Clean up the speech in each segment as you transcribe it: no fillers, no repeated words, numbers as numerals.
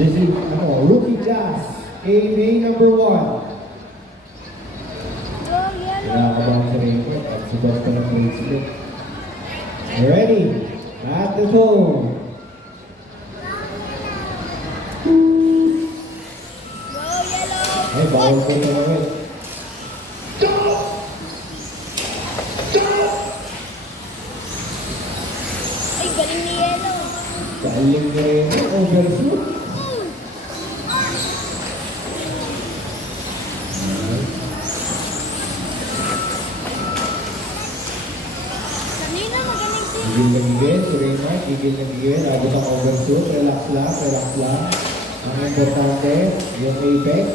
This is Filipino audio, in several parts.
This is rookie class, AMA number 1. Kinakabahan sa raincoat at si Boston ang bracelet. Ready? At the phone. Ay, bawal ko na naman. Ay, galing ni Yellow. Galing na rin. Overshoot. Kanina magaling si Gigil na gigil. Si Raymond, gigil na gigil. Abot ang overshoot. Relax lang, relax lang. Ang importante, yung apex.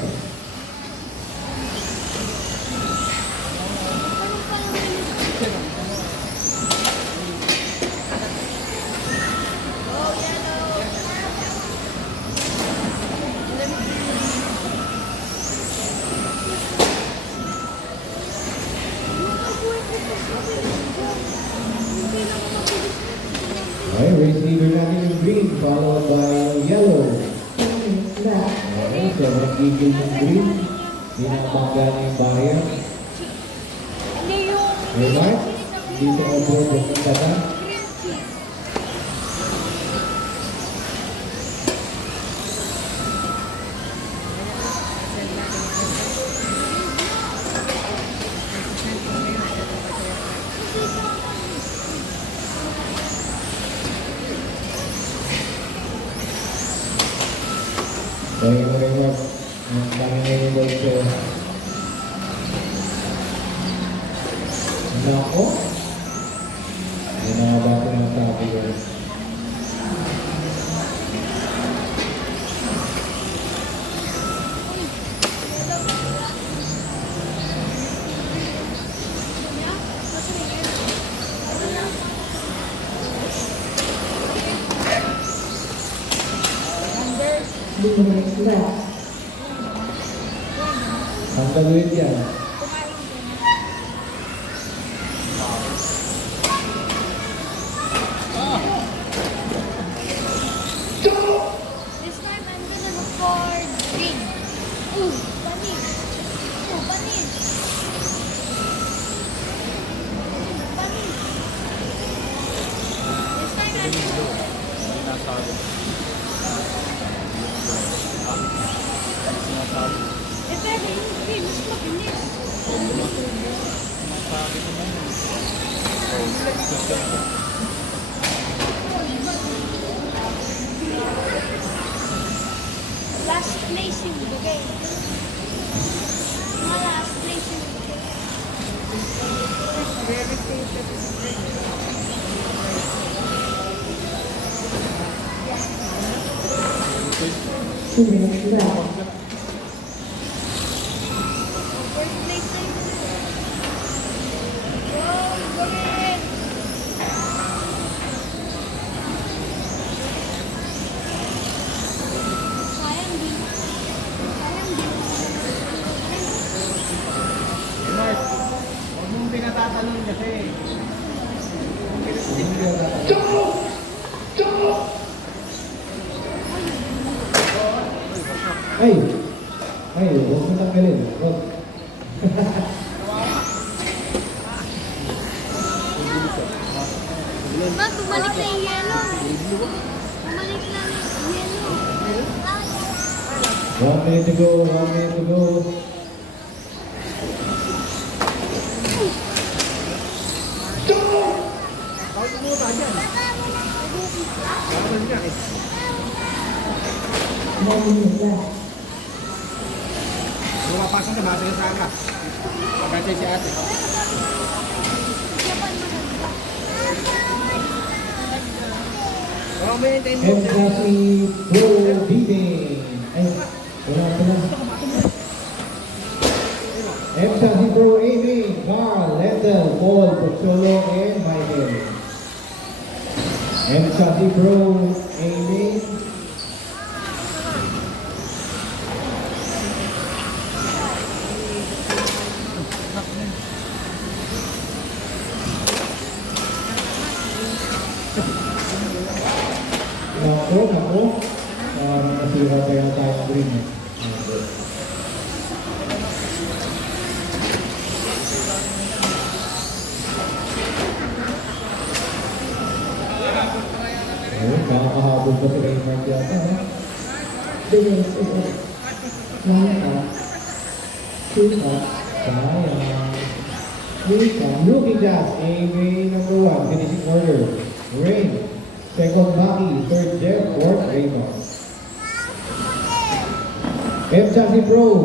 Okay, race leader natin yung green, followed by yellow. Okay, so nagigil ng green. Binabangga na yung barrier. Hindi yung... Alright, dito over yung kata. So yung remote, ang dami na yung remote ko. Nako. Hindi na ba ito ng sabi ko? Ang gagawin yan. This time I'm gonna look for green. Ooh, bunny. Ooh, bunny. Bunny. This time I'm gonna... Eh, pero yung green, mas mabilis. Last place in the game. Mga last place in the game. First place na yun. Go, Loren! Sayang din. Sayang din. Mark, huwag mong pinatatalon kasi. Ay! Ay, huwag mo tanggalin. Huwag. Ba, bumalik na yung yellow. Bumalik na yung yellow. 1 minute to go, 1 minute to go. Bakit pumunta dyan? Bakit niya eh? Pumapasok na, masaya sa aga. Pagkatay si ate. Huwag mo hintayin mo. NERCC Pro Bidding. Ay, wala pala. NERCC Pro Aiming, Carl, Lendl, Paul, Pocholo, and Michael. NERCC Pro Aiming. Nako. nasira pa yata yung green. Ayun, nakakahabol pa si Raymart yata. Bilis, bilis. One up. Two up. Sayang. Looking glass, Amy number 1, finishing order. Rain, second Maki, third Jeff, fourth Raymond. NERCC Pro.